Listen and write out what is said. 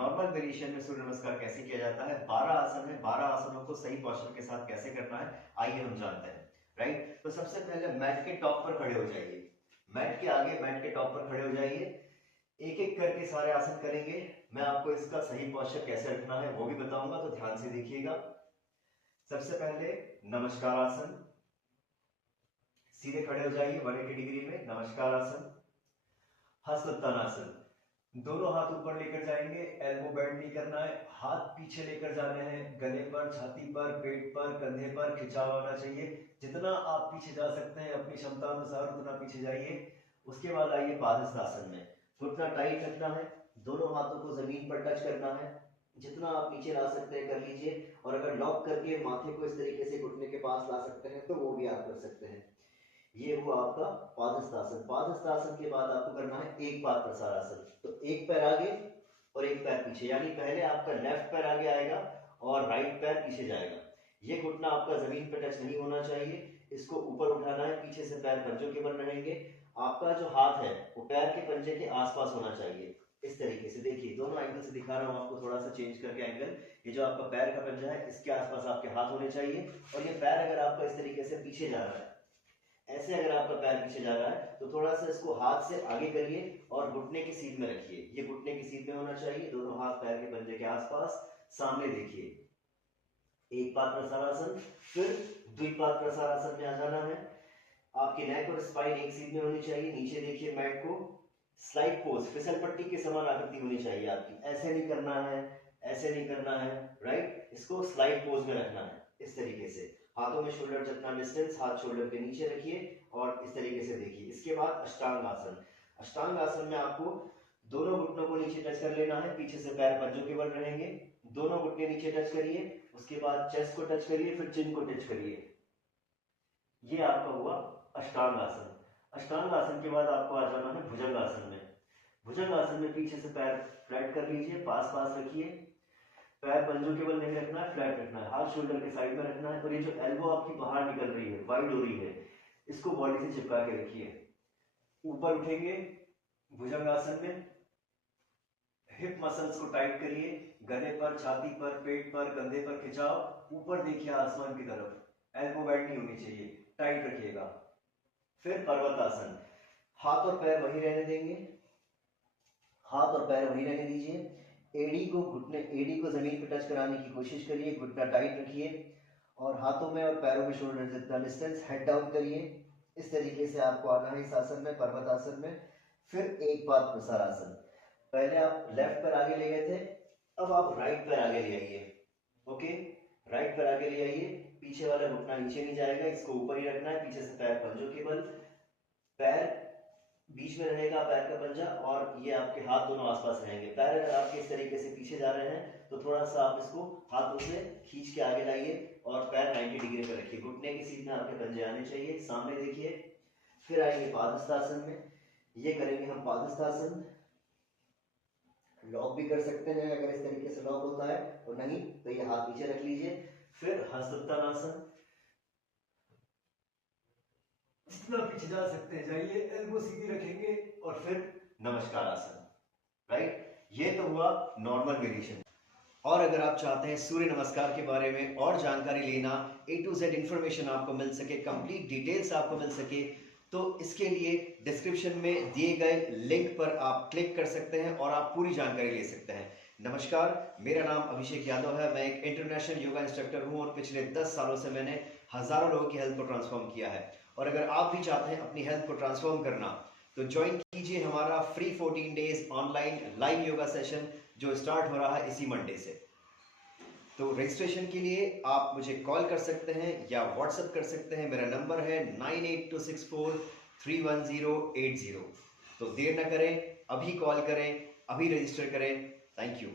Normal variation में सूर्य नमस्कार कैसे किया जाता है, 12 आसन है, 12 आसनों को सही पोस्चर के साथ कैसे करना है, आइए हम जानते हैं। राइट, तो सबसे पहले मैट के टॉप पर खड़े हो जाइए, मैट के आगे मैट के टॉप पर खड़े हो जाइए। एक एक करके सारे आसन करेंगे। मैं आपको इसका सही पोस्चर कैसे रखना है वो भी बताऊंगा, तो ध्यान से देखिएगा। सबसे पहले नमस्कार आसन, सीधे खड़े हो जाइए 180 डिग्री में, नमस्कार आसन। हस्तोत्तानासन, दोनों हाथ ऊपर लेकर जाएंगे, एल्बो बेंड नहीं करना है, हाथ पीछे लेकर जाने हैं, गले पर, छाती पर, पेट पर, कंधे पर खिंचाव आना चाहिए। जितना आप पीछे जा सकते हैं अपनी क्षमता अनुसार उतना पीछे जाइए। उसके बाद आइए पादहस्तासन में, घुटना टाइट रखना है, दोनों हाथों को जमीन पर टच करना है, जितना आप नीचे ला सकते हैं कर लीजिए। और अगर लॉक करके माथे को इस तरीके से घुटने के पास ला सकते हैं तो वो भी आप कर सकते हैं। ये हुआ आपका पादहस्तासन। पादहस्तासन के बाद आपको करना है एक पाद प्रसारासन। तो एक पैर आगे और एक पैर पीछे, यानी पहले आपका लेफ्ट पैर आगे आएगा और राइट पैर पीछे जाएगा। ये घुटना आपका जमीन पर टच नहीं होना चाहिए, इसको ऊपर उठाना है, पीछे से पैर पंजों के बल रहेंगे। आपका जो हाथ है वो पैर के पंजे के आसपास होना चाहिए। इस तरीके से देखिए, दोनों एंगल से दिखा रहा हूं आपको, थोड़ा सा चेंज करके एंगल। ये जो आपका पैर का पंजा है इसके आसपास आपके हाथ होने चाहिए। और ये पैर अगर आपका इस तरीके से पीछे जा रहा है, ऐसे अगर आपका पैर पीछे जा रहा है तो थोड़ा सा इसको हाथ से आगे करिए और घुटने की सीध में रखिए। ये घुटने की सीध में होना चाहिए, दोनों हाथ पैर के पंजे के आसपास, सामने देखिए। एक पाद प्रसारासन, फिर द्विपाद प्रसारासन में आ जाना है। आपकी नेक और स्पाइन एक सीध में होनी चाहिए। नीचे देखिए मैट को, स्लाइड पोज, फिसल पट्टी के समान आकृति होनी चाहिए आपकी। ऐसे नहीं करना है, ऐसे नहीं करना है, राइट। इसको स्लाइड पोज में रखना है इस तरीके से। हाथों में शोल्डर जितना डिस्टेंस, हाथ शोल्डर के नीचे रखिए और इस तरीके से देखिए। इसके बाद अष्टांग आसन। अष्टांग आसन में आपको दोनों घुटनों को नीचे टच कर लेना है, पीछे से पैर पंजों के बल रहेंगे, दोनों घुटने नीचे टच करिए। उसके बाद चेस्ट को टच करिए, फिर चिन को टच करिए। ये आपका हुआ अष्टांग आसन। अष्टांग आसन के बाद आपको आ जाना है भुजंग आसन में। भुजंग आसन में पीछे से पैर फ्लैट कर लीजिए, पास पास रखिए, पैर पंजों के बल नहीं रखना है, फ्लैट रखना है, हाथ शोल्डर के साइड में रखना है। और ये जो एल्बो आपकी बाहर निकल रही है, वाइड हो रही है, इसको बॉडी से चिपका के रखिए। ऊपर उठेंगे भुजंग आसन में, हिप मसल्स को टाइट करिए, गले पर, छाती पर, पेट पर, कंधे पर खिंचाव, ऊपर देखिए आसमान की तरफ, एल्बो बेंड नहीं होनी चाहिए, टाइट रखिएगा। फिर पर्वतासन, हाथ और पैर वही रहने देंगे, हाथ और पैर वही रहने दीजिए। एड़ी को जमीन पर टच कराने की कोशिश करिए, घुटना टाइट रखिए और हाथों में और पैरों में शोल्डर जितना डिस्टेंस, हेड डाउन करिए। इस तरीके से आपको आना है इस आसन में, पर्वतासन में। फिर एक पाद प्रसारासन। पहले आप लेफ्ट पैर आगे ले गए थे, अब आप राइट पैर आगे ले आइए। ओके, राइट पैर आगे ले आइए, पीछे वाला घुटना नीचे नहीं जाएगा, इसको ऊपर ही रखना है, पीछे से पैर पंजों के बल, पैर बीच में रहेगा पैर का पंजा और ये आपके हाथ दोनों आसपास रहेंगे। पैर अगर आपके इस तरीके से पीछे जा रहे हैं तो थोड़ा सा आप इसको हाथों से खींच के आगे लाइए और पैर 90 डिग्री पे रखिए, घुटने की सीध में आपके पंजे आने चाहिए। सामने देखिए। फिर आएंगे पादहस्तासन में, ये करेंगे हम पादहस्तासन। लॉक भी कर सकते हैं, अगर इस तरीके से लॉक होता है, और नहीं तो ये हाथ नीचे रख लीजिए। फिर हस्तोत्तानासन, जितना पीछे जा सकते हैं जाइए, एल्बो सीधी रखेंगे और फिर नमस्कार आसन। राइट, ये तो हुआ नॉर्मल वेरिएशन। और अगर आप चाहते हैं सूर्य नमस्कार के बारे में और जानकारी लेना, A to Z इंफॉर्मेशन आपको मिल सके, कंप्लीट डिटेल्स आपको मिल सके, तो इसके लिए डिस्क्रिप्शन में दिए गए लिंक पर आप क्लिक कर सकते हैं और आप पूरी जानकारी ले सकते हैं। नमस्कार, मेरा नाम अभिषेक यादव है, मैं एक इंटरनेशनल योगा इंस्ट्रक्टर हूं और पिछले 10 सालों से मैंने हजारों लोगों की हेल्थ को ट्रांसफॉर्म किया है। और अगर आप भी चाहते हैं अपनी हेल्थ को ट्रांसफॉर्म करना, तो ज्वाइन कीजिए हमारा free 14 days online live yoga session जो स्टार्ट हो रहा है इसी मंडे से। तो रजिस्ट्रेशन के लिए आप मुझे कॉल कर सकते हैं या व्हाट्सएप कर सकते हैं। मेरा नंबर है 9826431080। तो देर न करें, अभी कॉल करें, अभी रजिस्टर करें। Thank you.